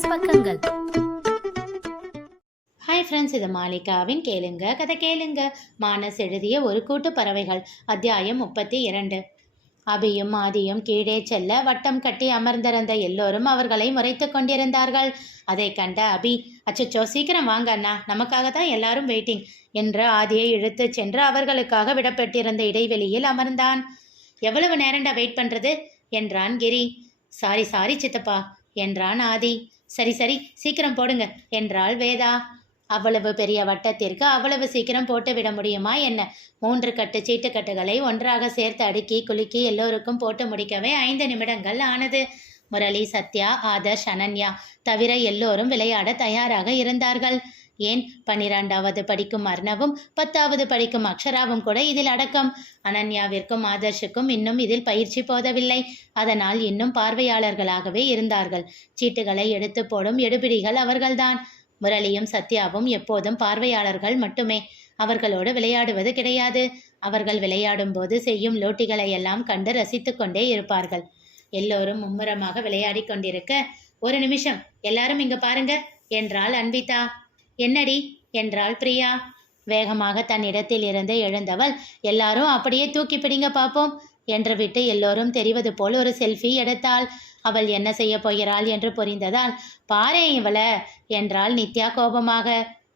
Plus பக்கங்கள். Hi friends இது மாலிகாவின் கேளுங்க கதை கேளுங்க. மானஸ் எழுதிய ஒரு கூட்டு பறவைகள் அத்தியாயம் முப்பத்தி இரண்டு. அபியும் ஆதியும் கீழே செல்ல வட்டம் கட்டி அமர்ந்திருந்த எல்லோரும் அவர்களை முறைத்து கொண்டிருந்தார்கள். அதை கண்ட அபி அச்சச்சோ சீக்கிரம் வாங்க அண்ணா நமக்காக தான் எல்லாரும் வெயிட்டிங் என்று ஆதியை இழுத்துச் சென்று அவர்களுக்காக விடப்பட்டிருந்த இடைவெளியில் அமர்ந்தான். எவ்வளவு நேரண்டா வெயிட் பண்றது? என்றான் கிரி. சாரி சாரி சித்தப்பா என்றான் ஆதி. சரி சரி சீக்கிரம் போடுங்க என்றாள் வேதா. அவ்வளவு பெரிய வட்டத்திற்கு அவ்வளவு சீக்கிரம் போட்டு விட முடியுமா என்ன? மூன்று கட்டு சீட்டுக்கட்டுகளை ஒன்றாக சேர்த்து அடுக்கி குலுக்கி எல்லோருக்கும் போட்டு முடிக்கவே ஐந்து நிமிடங்கள் ஆனது. முரளி சத்யா ஆதர்ஷ் அனன்யா தவிர எல்லோரும் விளையாட தயாராக இருந்தார்கள். ஏன்? பன்னிரெண்டாவது படிக்கும் அர்ணவும் பத்தாவது படிக்கும் அக்ஷராவும் கூட இதில் அடக்கம். அனன்யாவிற்கும் ஆதர்ஷுக்கும் இன்னும் இதில் பயிற்சி போதவில்லை. அதனால் இன்னும் பார்வையாளர்களாகவே இருந்தார்கள். சீட்டுகளை எடுத்து போடும் எடுபிடிகள் அவர்கள்தான். முரளியும் சத்யாவும் எப்போதும் பார்வையாளர்கள் மட்டுமே. அவர்களோடு விளையாடுவது கிடையாது. அவர்கள் விளையாடும் போது செய்யும் லோட்டிகளை எல்லாம் கண்டு ரசித்து கொண்டே இருப்பார்கள். எல்லோரும் மும்முரமாக விளையாடி கொண்டிருக்க ஒரு நிமிஷம் எல்லாரும் இங்க பாருங்க என்றாள் அன்விதா என்னடி? என்றாள் பிரியா. வேகமாக தன் இடத்தில் இருந்து எழுந்தவள் எல்லாரும் அப்படியே தூக்கி பிடிங்க பார்ப்போம் என்று விட்டு எல்லோரும் தெரிவது போல் ஒரு செல்ஃபி எடுத்தாள். அவள் என்ன செய்ய போகிறாள் என்று புரிந்ததால் பாரே இவள என்றாள் நித்யா கோபமாக.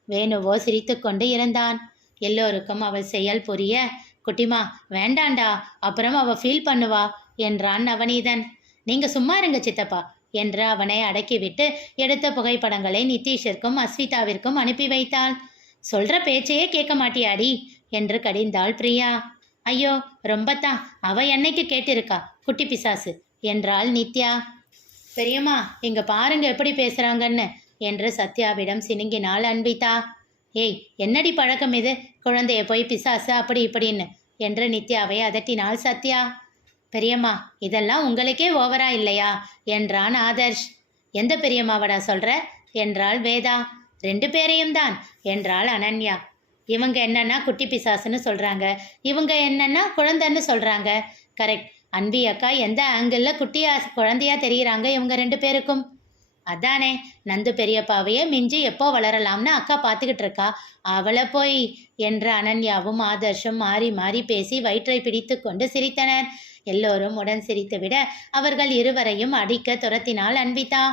வேணுவோ சிரித்துக்கொண்டு இருந்தான். எல்லோருக்கும் அவள் செயல் புரிய குட்டிமா வேண்டாண்டா அப்புறம் அவ ஃபீல் பண்ணுவா என்றான் நவநீதன். நீங்க சும்மா இருங்க சித்தப்பா என்று அவனை அடக்கிவிட்டு எடுத்த புகைப்படங்களை நித்தீஷிற்கும் அஸ்விதாவிற்கும் அனுப்பி வைத்தாள். சொல்ற பேச்சையே கேட்க மாட்டியாடி என்று கடிந்தாள் பிரியா. ஐயோ ரொம்பத்தான் அவ என்னைக்கு கேட்டிருக்கா குட்டி பிசாசு என்றாள் நித்யா. பெரியம்மா இங்க பாருங்க எப்படி பேசுறாங்கன்னு என்று சத்யாவிடம் சினுங்கினாள் அன்பிதா. ஏய் என்னடி பழக்கம் இது? குழந்தைய போய் பிசாசு அப்படி இப்படின்னு என்று நித்யாவை அதட்டினாள் சத்யா. பெரியம்மா இதெல்லாம் உங்களுக்கே ஓவரா இல்லையா? என்றான் ஆதர்ஷ். எந்த பெரியம்மாவடா சொல்ற? என்றாள் வேதா. ரெண்டு பேரையும் தான் என்றாள் அனன்யா. இவங்க என்னன்னா குட்டி பிசாசுன்னு சொல்றாங்க. இவங்க என்னன்னா குழந்தைன்னு சொல்றாங்க. கரெக்ட் அன்பி அக்கா எந்த ஆங்கிளில் குட்டியா குழந்தையா தெரிகிறாங்க இவங்க ரெண்டு பேருக்கும்? அதானே. நந்து பெரியப்பாவையே மிஞ்சி எப்போ வளரலாம்னு அக்கா பார்த்துக்கிட்டு இருக்கா அவளை போய் என்று அனன்யாவும் ஆதர்ஷும் மாறி மாறி பேசி வயிற்றை பிடித்து கொண்டு சிரித்தனர். எல்லோரும் உடன் சிரித்துவிட அவர்கள் இருவரையும் அடிக்க துரத்தினாள் அன்விதா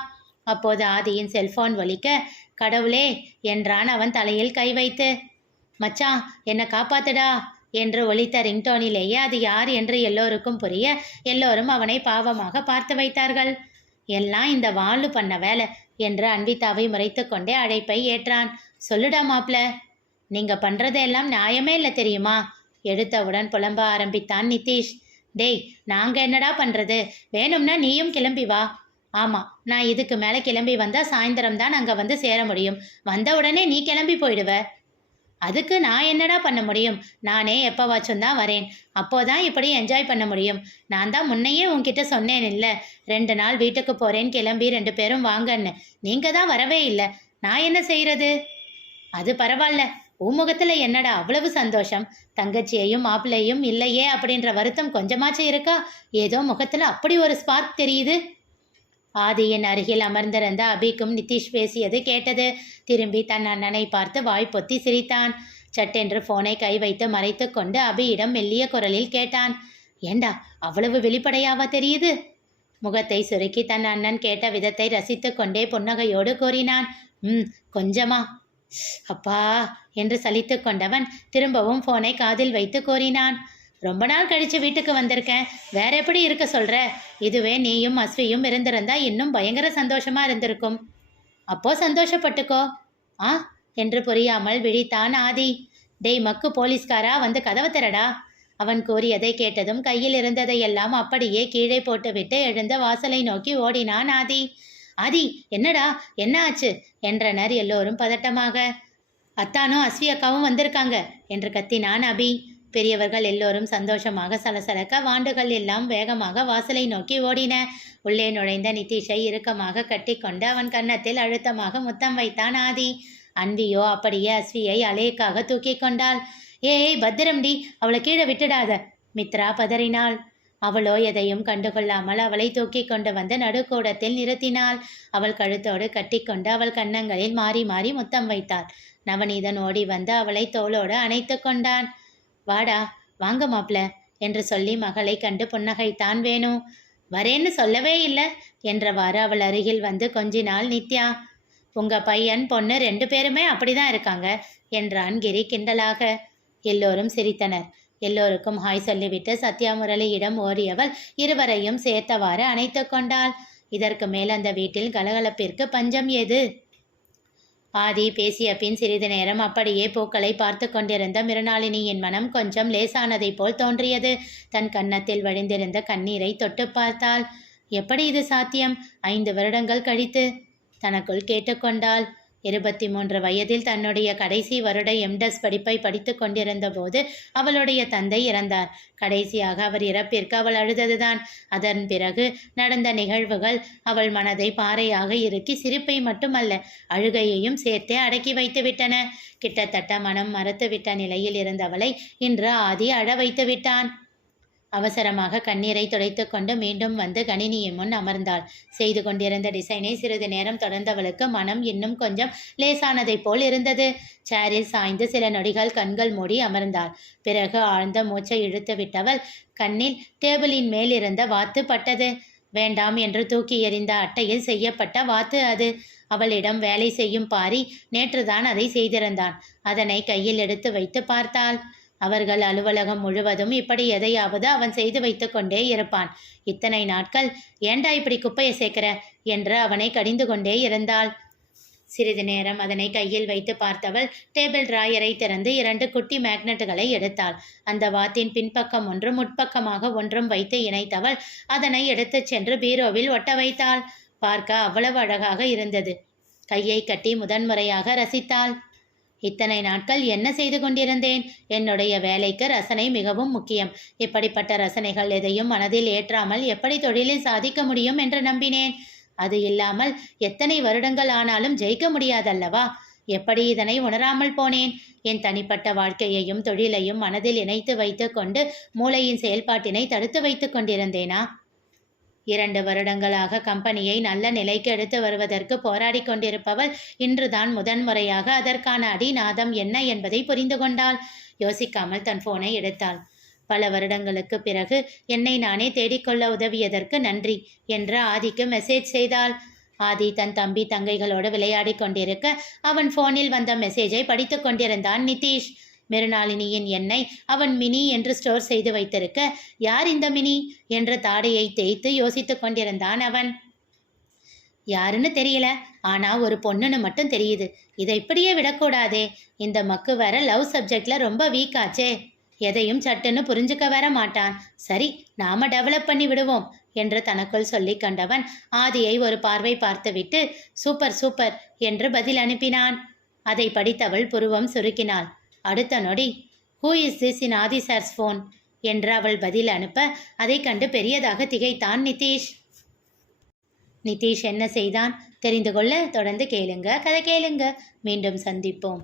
அப்போது ஆதியின் செல்போன் ஒலிக்க கடவுளே என்றான் அவன் தலையில் கை வைத்து. மச்சான் என்னை காப்பாத்துடா என்று ஒலித்த ரிங்டோனிலேயே அது யார் என்று எல்லோருக்கும் புரிய எல்லோரும் அவனை பாவமாக பார்த்து வைத்தார்கள். எல்லாம் இந்த வாளு பண்ண வேலை என்று அன்விதாவை முறைத்து கொண்டே அழைப்பை ஏற்றான். சொல்லுடா மாப்ள நீங்க பண்றதெல்லாம் நியாயமே இல்லை தெரியுமா? எடுத்தவுடன் புலம்ப ஆரம்பித்தான் நிதிஷ். டேய் நாங்க என்னடா பண்றது? வேணும்னா நீயும் கிளம்பி வா. ஆமா நான் இதுக்கு மேல கிளம்பி வந்தா சாயந்தரம் தான் அங்க வந்து சேர முடியும். வந்த உடனே நீ கிளம்பி போயிடுவ. அதுக்கு நான் என்னடா பண்ண முடியும்? நானே எப்போவாச்சும் தான் வரேன். அப்போதான் இப்படி என்ஜாய் பண்ண முடியும். நான் தான் முன்னையே உன்கிட்ட சொன்னேன் இல்லை. ரெண்டு நாள் வீட்டுக்கு போறேன் கிளம்பி ரெண்டு பேரும் வாங்கன்னு. நீங்க தான் வரவே இல்லை. நான் என்ன செய்யறது அது பரவாயில்ல உன் என்னடா அவ்வளவு சந்தோஷம்? தங்கச்சியையும் மாப்பிள்ளையும் இல்லையே அப்படின்ற வருத்தம் கொஞ்சமாச்சும் இருக்கா? ஏதோ முகத்துல அப்படி ஒரு ஸ்பார்க் தெரியுது. ஆதியின் அருகில் அமர்ந்திருந்த அபிக்கும் நிதிஷ் பேசியது கேட்டது. திரும்பி தன் அண்ணனை பார்த்து வாய் பொத்தி சிரித்தான். சட்டென்று போனை கை வைத்து மறைத்து கொண்டு அபியிடம் மெல்லிய குரலில் கேட்டான். ஏண்டா அவ்வளவு வெளிப்படையாவா தெரியுது? முகத்தை சுருக்கி தன் அண்ணன் கேட்ட விதத்தை ரசித்து கொண்டே புன்னகையோடு கூறினான். ம் கொஞ்சமா. அப்பா என்று சலித்து கொண்டவன் திரும்பவும் போனை காதில் வைத்து கூறினான். ரொம்ப நாள் கழிச்சு வீட்டுக்கு வந்திருக்கேன். வேற எப்படி இருக்க சொல்ற? இதுவே நீயும் அஸ்வியும் இருந்திருந்தா இன்னும் பயங்கர சந்தோஷமா இருந்திருக்கும். அப்போ சந்தோஷப்பட்டுக்கோ? ஆ? என்று புரியாமல் விழித்தான் ஆதி. டேய் மக்கு போலீஸ்காரா? வந்து கதவை திறடா. அவன் கூறியதை கேட்டதும் கையில் இருந்ததை எல்லாம் அப்படியே கீழே போட்டுவிட்டு எழுந்த வாசலை நோக்கி ஓடினான் ஆதி. ஆதி என்னடா என்ன ஆச்சு? என்றனர் எல்லோரும் பதட்டமாக. அத்தானும் அஸ்வி அக்காவும் வந்திருக்காங்க என்று கத்தினான் அபி. பெரியவர்கள் எல்லோரும் சந்தோஷமாக சலசலக்க வாண்டுகள் எல்லாம் வேகமாக வாசலை நோக்கி ஓடின. உள்ளே நுழைந்த நிதிஷை இறுக்கமாக கட்டிக்கொண்டு அவன் கன்னத்தில் அழுத்தமாக முத்தம் வைத்தான் ஆதி. அன்வியோ அப்படியே அஸ்வியை அலேக்காக தூக்கி கொண்டாள். ஏய் பத்திரம்டி அவளை கீழே விட்டுடாத மித்ரா பதறினாள். அவளோ எதையும் கண்டுகொள்ளாமல் அவளை தூக்கி கொண்டு வந்து நடுக்கூடத்தில் நிறுத்தினாள். அவள் கழுத்தோடு கட்டிக்கொண்டு அவள் கன்னங்களில் மாறி மாறி முத்தம் வைத்தாள். நவநீதன் ஓடி வந்து அவளை தோளோடு அணைத்து கொண்டான். வாடா வாங்க மாப்ள என்று சொல்லி மகளை கண்டு புன்னகைத்தான் வேணு. வரேன்னு சொல்லவே இல்லை என்றவாறு அவள் அருகில் வந்து கொஞ்சினாள் நித்யா. உங்க பையன் பொண்ணு ரெண்டு பேருமே அப்படிதான் இருக்காங்க என்றான் கிரி கிண்டலாக. எல்லோரும் சிரித்தனர். எல்லோருக்கும் ஹாய் சொல்லிவிட்டு சத்யாமுரளியிடம் ஓடியவள் இருவரையும் சேர்த்தவாறு அணைத்து கொண்டாள். இதற்கு மேல் அந்த வீட்டில் கலகலப்பிற்கு பஞ்சம் எது? ஆதி பேசிய பின் சிறிது நேரம் அப்படியே பூக்களை பார்த்து கொண்டிருந்த மிருணாளினியின் மனம் கொஞ்சம் லேசானதைப் போல் தோன்றியது. தன் கன்னத்தில் வழிந்திருந்த கண்ணீரை தொட்டு பார்த்தாள். எப்படி இது சாத்தியம்? ஐந்து வருடங்கள் கழித்து? தனக்குள் கேட்டுக்கொண்டாள் இருபத்தி மூன்று வயதில் தன்னுடைய கடைசி வருட எம்டெஸ் படிப்பை படித்து கொண்டிருந்த போது அவளுடைய தந்தை இறந்தார். கடைசியாக அவர் இறப்பிற்கு அவள் அழுததுதான். அதன் பிறகு நடந்த நிகழ்வுகள் அவள் மனதை பாறையாக இறுக்கி சிரிப்பை மட்டுமல்ல அழுகையையும் சேர்த்தே அடக்கி வைத்து விட்டன கிட்டத்தட்ட மனம் மறுத்துவிட்ட நிலையில் இருந்தவளை இன்று ஆதி அழ வைத்து விட்டான் அவசரமாக கண்ணீரை துடைத்து கொண்டு மீண்டும் வந்து கணினியின் முன் அமர்ந்தாள். செய்து கொண்டிருந்த டிசைனை சிறிது நேரம் தொடர்ந்தவளுக்கு மனம் இன்னும் கொஞ்சம் லேசானதைப் போல் இருந்தது. சேரில் சாய்ந்து சில நொடிகள் கண்கள் மூடி அமர்ந்தாள். பிறகு ஆழ்ந்த மூச்சை இழுத்து விட்டவள் கண்ணில் டேபிளின் மேல் இருந்த வாத்து பட்டது. வேண்டாம் என்று தூக்கி எறிந்த அட்டையில் செய்யப்பட்ட வாத்து அது. அவளிடம் வேலை செய்யும் பாரி நேற்றுதான் அதை செய்திருந்தான். அதனை கையில் எடுத்து வைத்து பார்த்தாள். அவர்கள் அலுவலகம் முழுவதும் இப்படி எதையாவது அவன் செய்து வைத்து கொண்டே இருப்பான். இத்தனை நாட்கள் ஏண்டா இப்படி குப்பையை சேர்க்கிற? என்று அவனை கடிந்து கொண்டே இருந்தாள். சிறிது நேரம் அதனை கையில் வைத்து பார்த்தவள் டேபிள் டிராயரை திறந்து இரண்டு குட்டி மேக்னெட்டுகளை எடுத்தாள். அந்த வாத்தின் பின்பக்கம் ஒன்றும் உட்பக்கமாக ஒன்றும் வைத்து இணைத்தவள் அதனை எடுத்துச் சென்று பீரோவில் ஒட்ட வைத்தாள். பார்க்க அவ்வளவு அழகாக இருந்தது. கையை கட்டி முதன்முறையாக ரசித்தாள். இத்தனை நாட்கள் என்ன செய்து கொண்டிருந்தேன்? என்னுடைய வேலைக்கு ரசனை மிகவும் முக்கியம். இப்படிப்பட்ட ரசனைகள் எதையும் மனதில் ஏற்றாமல் எப்படி தொழிலில் சாதிக்க முடியும் என்று நம்பினேன். அது இல்லாமல் எத்தனை வருடங்கள் ஆனாலும் ஜெயிக்க முடியாதல்லவா? எப்படி இதனை உணராமல் போனேன்? என் தனிப்பட்ட வாழ்க்கையையும் தொழிலையும் மனதில் இணைத்து வைத்துக்கொண்டு மூளையின் செயல்பாட்டினை தடுத்து வைத்து கொண்டிருந்தேனா? இரண்டு வருடங்களாக கம்பெனியை நல்ல நிலைக்கு எடுத்து வருவதற்கு போராடி கொண்டிருப்பவள் இன்றுதான் முதன்முறையாக அதற்கான அடிநாதம் என்ன என்பதை புரிந்து கொண்டாள். யோசிக்காமல் தன் போனை எடுத்தாள். பல வருடங்களுக்கு பிறகு என்னை நானே தேடிக்கொள்ள உதவியதற்கு நன்றி என்று ஆதிக்கு மெசேஜ் செய்தாள். ஆதி தன் தம்பி தங்கைகளோடு விளையாடி கொண்டிருக்க அவன் போனில் வந்த மெசேஜை படித்து கொண்டிருந்தான் நிதிஷ். மிருணாளினியின் எண்ணெய் அவன் மினி என்று ஸ்டோர் செய்து வைத்திருக்க. யார் இந்த மினி? என்ற தாடையை தேய்த்து யோசித்துக் கொண்டிருந்தான் அவன். யாருன்னு தெரியல. ஆனா ஒரு பொண்ணுன்னு மட்டும் தெரியுது. இதை இப்படியே விடக்கூடாதே. இந்த மக்கு வேற லவ் சப்ஜெக்ட்ல ரொம்ப வீக் ஆச்சே. எதையும் சட்டுன்னு புரிஞ்சுக்க வர மாட்டான். சரி நாம டெவலப் பண்ணி விடுவோம் என்று தனக்குள் சொல்லி கண்டவன் ஆதியை ஒரு பார்வை பார்த்துவிட்டு சூப்பர் சூப்பர் என்று பதில் அனுப்பினான். அதை படித்தவள் புருவம் சுருக்கினாள். அடுத்த நொடி who is this in Aadhi sir's phone என்று அவள் பதில் அனுப்ப அதை கண்டு பெரியதாக திகைத்தான் நிதிஷ். நிதிஷ் என்ன செய்தான்? தெரிந்து கொள்ள தொடர்ந்து கேளுங்க. கதை கேளுங்க. மீண்டும் சந்திப்போம்.